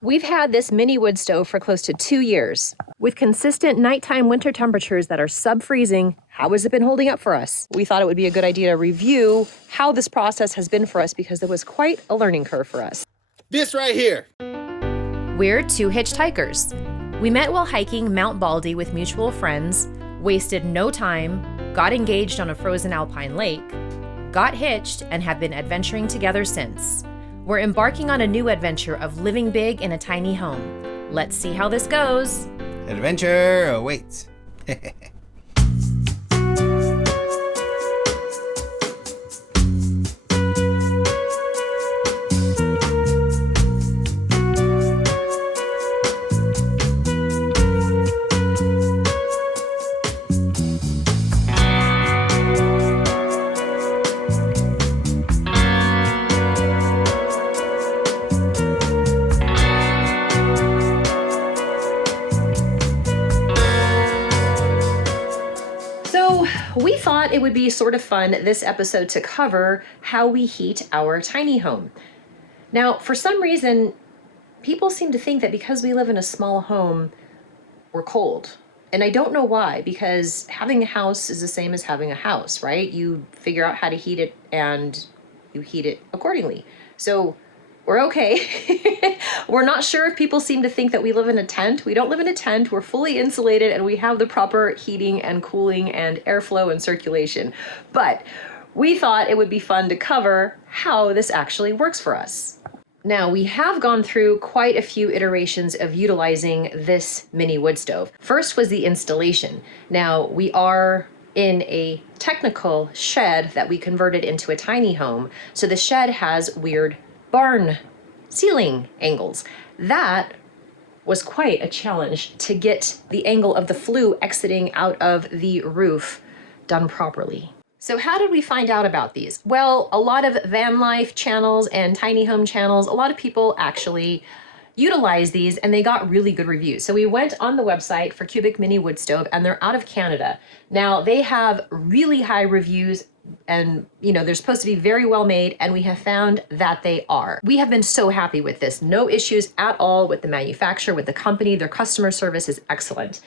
We've had this mini wood stove for close to 2 years. With consistent nighttime winter temperatures that are sub-freezing, how has it been holding up for us? We thought it would be a good idea to review how this process has been for us because it was quite a learning curve for us. This right here. We're two hitchhikers. We met while hiking Mount Baldy with mutual friends, wasted no time, got engaged on a frozen alpine lake, got hitched, and have been adventuring together since. We're embarking on a new adventure of living big in a tiny home. Let's see how this goes. Adventure awaits. We thought it would be sort of fun this episode to cover how we heat our tiny home. Now, for some reason, people seem to think that because we live in a small home, we're cold. And I don't know why, because having a house is the same as having a house, right? You figure out how to heat it and you heat it accordingly. So we're okay. We're not sure if people seem to think that we live in a tent. We don't live in a tent. We're fully insulated and we have the proper heating and cooling and airflow and circulation. But we thought it would be fun to cover how this actually works for us. Now, we have gone through quite a few iterations of utilizing this mini wood stove. First was the installation. Now, we are in a technical shed that we converted into a tiny home. So the shed has weird barn ceiling angles. That was quite a challenge to get the angle of the flue exiting out of the roof done properly. So how did we find out about these? Well, a lot of van life channels and tiny home channels, a lot of people actually utilize these and they got really good reviews. So we went on the website for Cubic Mini Wood Stove and they're out of Canada. Now they have really high reviews and they're supposed to be very well made, and we have found that they are. We have been so happy with this. No issues at all with the manufacturer, with the company. Their customer service is excellent.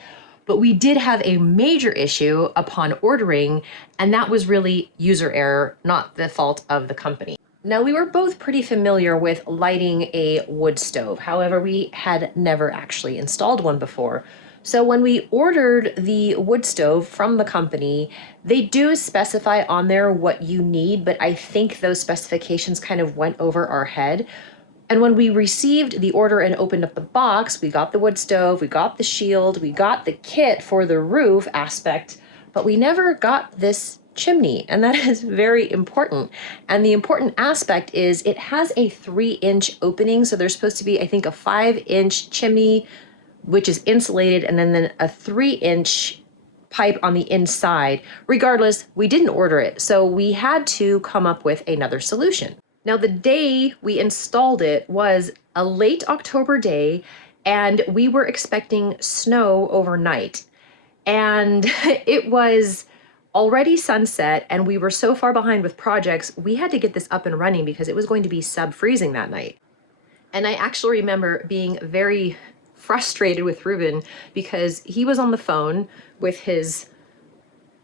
But we did have a major issue upon ordering, and that was really user error, not the fault of the company. Now, we were both pretty familiar with lighting a wood stove. However, we had never actually installed one before. So when we ordered the wood stove from the company, they do specify on there what you need, but I think those specifications kind of went over our head. And when we received the order and opened up the box, we got the wood stove, we got the shield, we got the kit for the roof aspect, but we never got this chimney, and that is very important. And the important aspect is it has a 3-inch opening, so there's supposed to be, I think, a 5-inch chimney, which is insulated, and then a 3-inch pipe on the inside. Regardless, we didn't order it, so we had to come up with another solution. Now, the day we installed it was a late October day, and we were expecting snow overnight. And it was already sunset, and we were so far behind with projects, we had to get this up and running because it was going to be sub-freezing that night. And I actually remember being very frustrated with Ruben because he was on the phone with his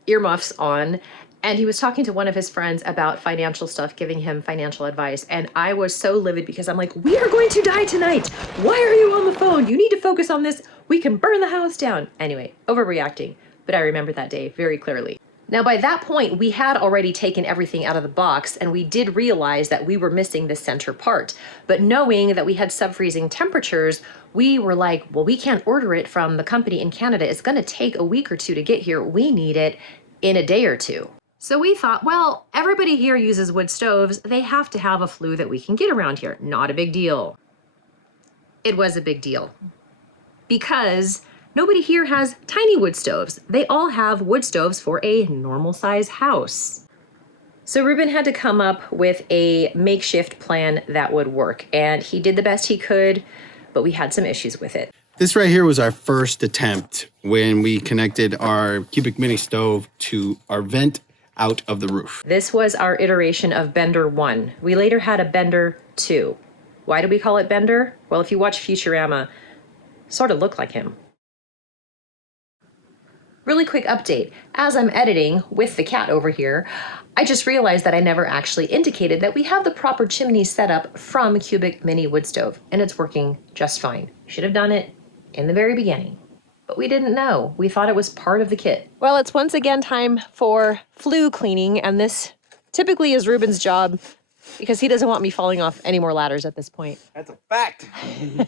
earmuffs on and he was talking to one of his friends about financial stuff, giving him financial advice. And I was so livid because I'm like, we are going to die tonight. Why are you on the phone? You need to focus on this. We can burn the house down. Anyway, overreacting, but I remember that day very clearly. Now, by that point, we had already taken everything out of the box and we did realize that we were missing the center part. But knowing that we had sub-freezing temperatures, we were like, well, we can't order it from the company in Canada. It's gonna take a week or two to get here. We need it in a day or two. So we thought, well, everybody here uses wood stoves. They have to have a flue that we can get around here. Not a big deal. It was a big deal because nobody here has tiny wood stoves. They all have wood stoves for a normal size house. So Ruben had to come up with a makeshift plan that would work, and he did the best he could, but we had some issues with it. This right here was our first attempt when we connected our cubic mini stove to our vent out of the roof. This was our iteration of Bender 1. We later had a Bender 2. Why do we call it Bender? Well, if you watch Futurama, sort of look like him. Really quick update. As I'm editing with the cat over here, I just realized that I never actually indicated that we have the proper chimney set up from Cubic Mini Wood Stove, and it's working just fine. Should have done it in the very beginning, but we didn't know. We thought it was part of the kit. Well, it's once again time for flue cleaning, and this typically is Ruben's job because he doesn't want me falling off any more ladders at this point. That's a fact. Can't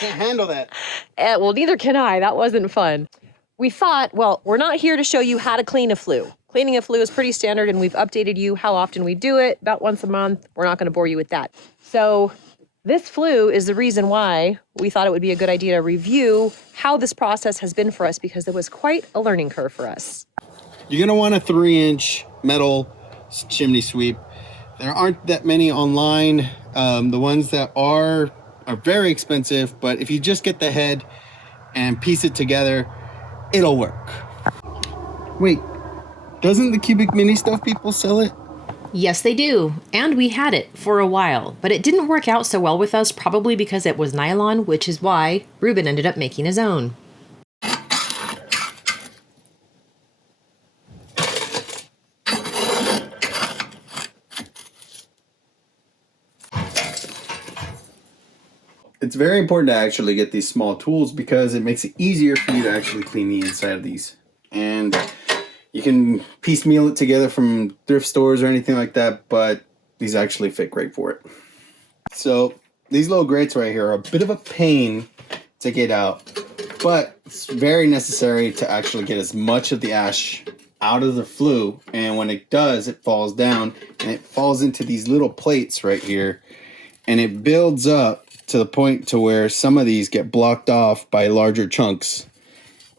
handle that. Well, neither can I. That wasn't fun. We thought, well, we're not here to show you how to clean a flue. Cleaning a flue is pretty standard, and we've updated you how often we do it, about once a month. We're not going to bore you with that. So this flue is the reason why we thought it would be a good idea to review how this process has been for us, because it was quite a learning curve for us. You're going to want a 3-inch metal chimney sweep. There aren't that many online. The ones that are very expensive, but if you just get the head and piece it together, it'll work. Wait, doesn't the Cubic Mini Stove people sell it? Yes, they do. And we had it for a while, but it didn't work out so well with us, probably because it was nylon, which is why Ruben ended up making his own. It's very important to actually get these small tools because it makes it easier for you to actually clean the inside of these. And you can piecemeal it together from thrift stores or anything like that, but these actually fit great for it. So these little grates right here are a bit of a pain to get out, but it's very necessary to actually get as much of the ash out of the flue. And when it does, it falls down and it falls into these little plates right here, and it builds up to the point to where some of these get blocked off by larger chunks.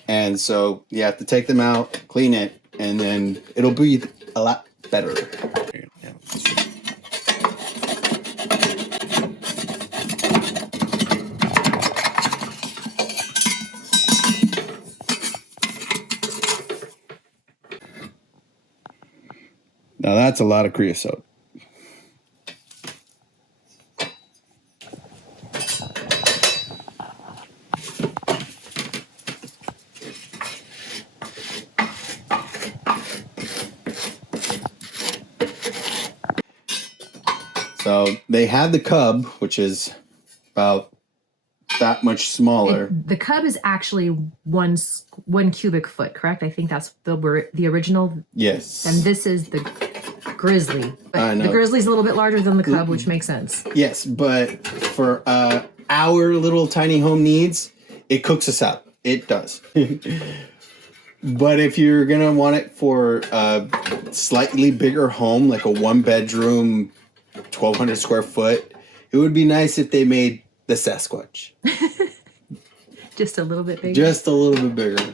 And so you have to take them out, clean it, and then it'll be a lot better. Now that's a lot of creosote. So they had the cub, which is about that much smaller. The cub is actually one cubic foot, correct? I think that's the original. Yes. And this is the Grizzly. But the Grizzly's a little bit larger than the cub, which makes sense. Yes, but for our little tiny home needs, it cooks us out. It does. But if you're going to want it for a slightly bigger home, like a 1-bedroom, 1,200 square foot, it would be nice if they made the Sasquatch. Just a little bit bigger? Just a little bit bigger.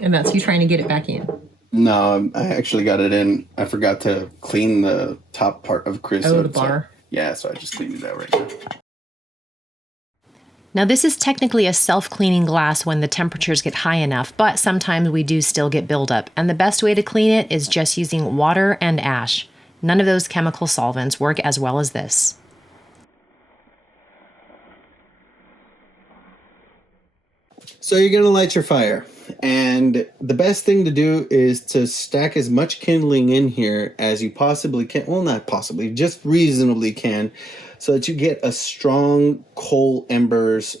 And that's you trying to get it back in? No, I actually got it in. I forgot to clean the top part of creosote. Oh, the bar. So I just cleaned it out right now. Now this is technically a self-cleaning glass when the temperatures get high enough, but sometimes we do still get buildup, and the best way to clean it is just using water and ash. None of those chemical solvents work as well as this. So you're going to light your fire, and the best thing to do is to stack as much kindling in here as you possibly can. Well, not possibly, just reasonably can, so that you get a strong coal embers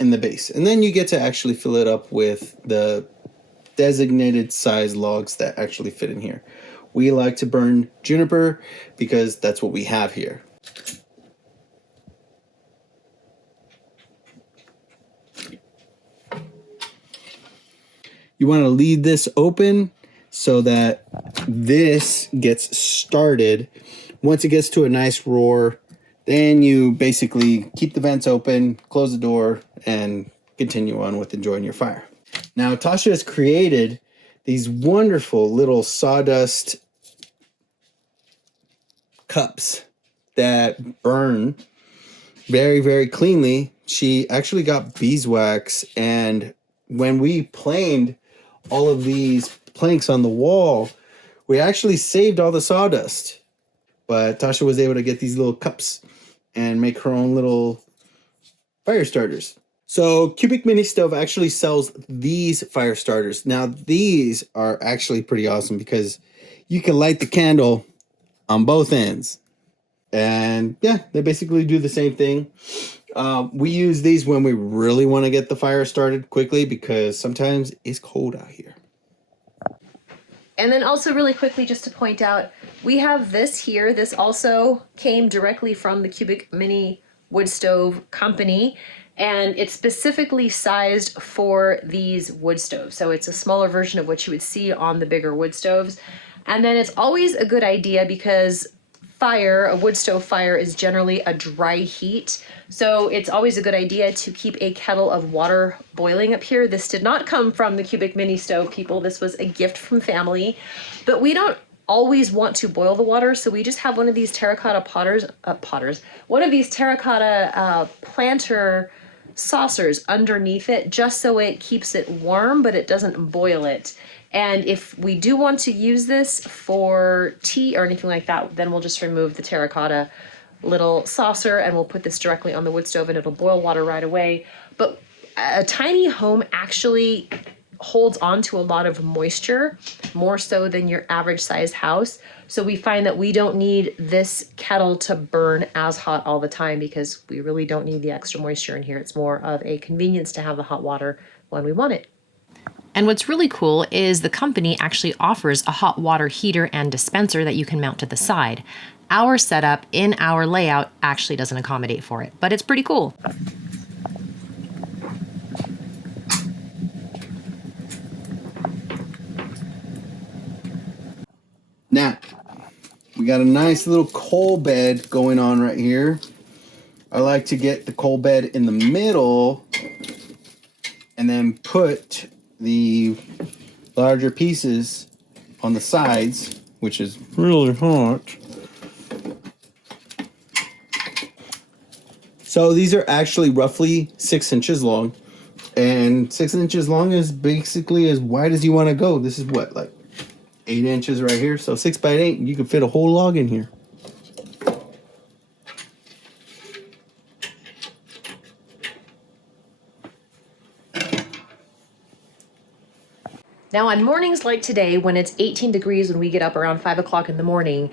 in the base. And then you get to actually fill it up with the designated size logs that actually fit in here. We like to burn juniper because that's what we have here. You want to leave this open so that this gets started. Once it gets to a nice roar, then you basically keep the vents open, close the door, and continue on with enjoying your fire. Now, Tasha has created these wonderful little sawdust cups that burn very, very cleanly. She actually got beeswax, and when we planed all of these planks on the wall, we actually saved all the sawdust. But Tasha was able to get these little cups and make her own little fire starters. So Cubic Mini Stove actually sells these fire starters. Now these are actually pretty awesome because you can light the candle on both ends. And yeah, they basically do the same thing. We use these when we really want to get the fire started quickly because sometimes it's cold out here. And then also really quickly, just to point out, we have this here. This also came directly from the Cubic Mini Wood Stove Company, and it's specifically sized for these wood stoves. So it's a smaller version of what you would see on the bigger wood stoves. And then it's always a good idea because a wood stove fire is generally a dry heat. So it's always a good idea to keep a kettle of water boiling up here. This did not come from the Cubic Mini Stove people. This was a gift from family, but we don't always want to boil the water. So we just have one of these terracotta one of these terracotta planter saucers underneath it, just so it keeps it warm, but it doesn't boil it. And if we do want to use this for tea or anything like that, then we'll just remove the terracotta little saucer and we'll put this directly on the wood stove and it'll boil water right away. But a tiny home actually holds on to a lot of moisture, more so than your average size house. So we find that we don't need this kettle to burn as hot all the time because we really don't need the extra moisture in here. It's more of a convenience to have the hot water when we want it. And what's really cool is the company actually offers a hot water heater and dispenser that you can mount to the side. Our setup in our layout actually doesn't accommodate for it, but it's pretty cool. Now, we got a nice little coal bed going on right here. I like to get the coal bed in the middle and then put the larger pieces on the sides, which is really hot. So these are actually roughly 6 inches long, and 6 inches long is basically as wide as you want to go. This is what, like 8 inches right here. So 6 by 8, you can fit a whole log in here. Now on mornings like today, when it's 18 degrees when we get up around 5 o'clock in the morning,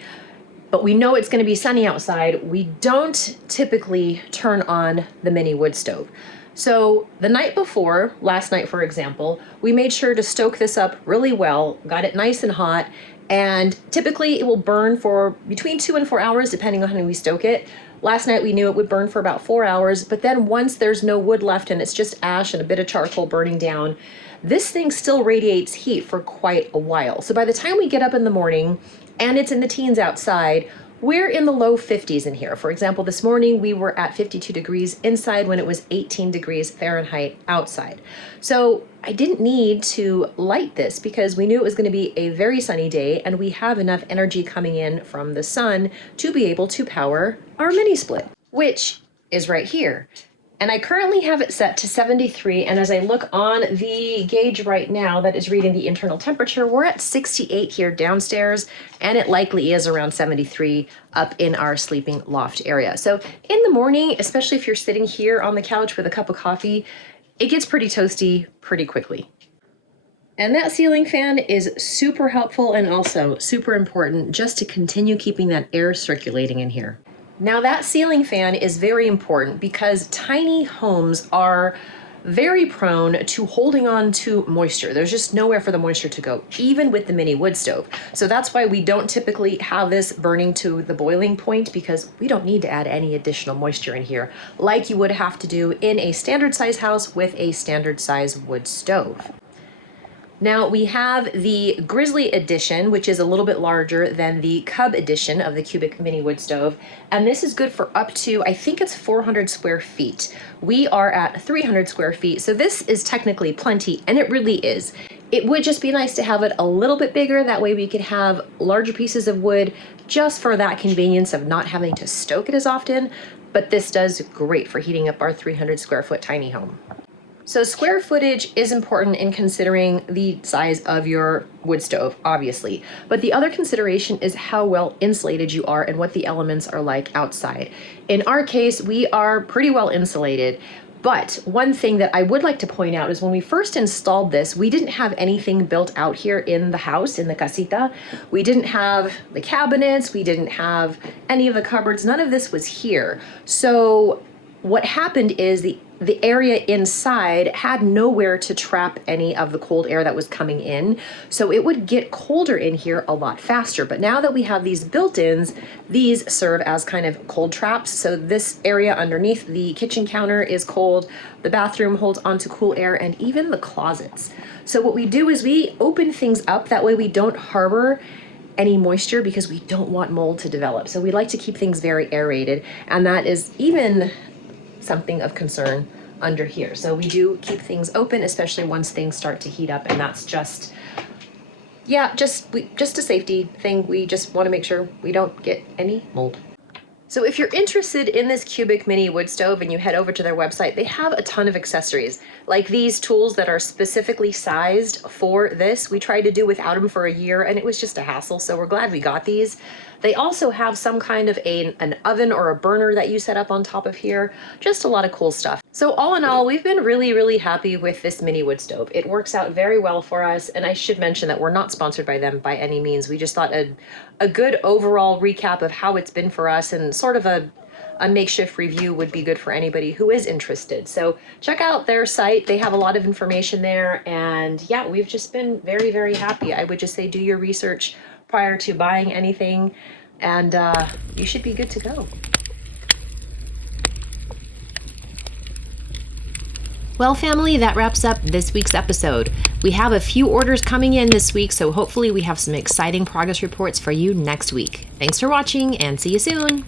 but we know it's going to be sunny outside, we don't typically turn on the mini wood stove. So the night before, last night for example, we made sure to stoke this up really well, got it nice and hot, and typically it will burn for between 2 and 4 hours depending on how we stoke it. Last night we knew it would burn for about 4 hours, but then once there's no wood left and it's just ash and a bit of charcoal burning down, this thing still radiates heat for quite a while. So by the time we get up in the morning and it's in the teens outside, we're in the low 50s in here. For example, this morning we were at 52 degrees inside when it was 18 degrees Fahrenheit outside. So I didn't need to light this because we knew it was going to be a very sunny day and we have enough energy coming in from the sun to be able to power our mini split, which is right here. And I currently have it set to 73, and as I look on the gauge right now that is reading the internal temperature, we're at 68 here downstairs, and it likely is around 73 up in our sleeping loft area. So in the morning, especially if you're sitting here on the couch with a cup of coffee, it gets pretty toasty pretty quickly. And that ceiling fan is super helpful and also super important just to continue keeping that air circulating in here. Now that ceiling fan is very important because tiny homes are very prone to holding on to moisture. There's just nowhere for the moisture to go, even with the mini wood stove. So that's why we don't typically have this burning to the boiling point, because we don't need to add any additional moisture in here like you would have to do in a standard size house with a standard size wood stove. Now we have the Grizzly edition, which is a little bit larger than the Cub edition of the Cubic Mini Wood Stove. And this is good for up to, I think it's 400 square feet. We are at 300 square feet, so this is technically plenty, and it really is. It would just be nice to have it a little bit bigger, that way we could have larger pieces of wood just for that convenience of not having to stoke it as often, but this does great for heating up our 300 square foot tiny home. So square footage is important in considering the size of your wood stove, obviously. But the other consideration is how well insulated you are and what the elements are like outside. In our case, we are pretty well insulated. But one thing that I would like to point out is when we first installed this, we didn't have anything built out here in the house, in the casita. We didn't have the cabinets, we didn't have any of the cupboards, none of this was here. So what happened is the area inside had nowhere to trap any of the cold air that was coming in. So it would get colder in here a lot faster. But now that we have these built-ins, these serve as kind of cold traps. So this area underneath the kitchen counter is cold, the bathroom holds onto cool air, and even the closets. So what we do is we open things up, that way we don't harbor any moisture because we don't want mold to develop. So we like to keep things very aerated, and that is even something of concern under here. So we do keep things open, especially once things start to heat up, and that's just, yeah, just a safety thing. We just want to make sure we don't get any mold. So if you're interested in this Cubic mini wood stove and you head over to their website, they have a ton of accessories, like these tools that are specifically sized for this. We tried to do without them for a year and it was just a hassle, so we're glad we got these. They also have some kind of an oven or a burner that you set up on top of here. Just a lot of cool stuff. So all in all, we've been really, really happy with this mini wood stove. It works out very well for us, and I should mention that we're not sponsored by them by any means. We just thought a good overall recap of how it's been for us and sort of a makeshift review would be good for anybody who is interested. So check out their site. They have a lot of information there, and yeah, we've just been very, very happy. I would just say do your research prior to buying anything, and you should be good to go. Well, family, that wraps up this week's episode. We have a few orders coming in this week, so hopefully we have some exciting progress reports for you next week. Thanks for watching, and see you soon.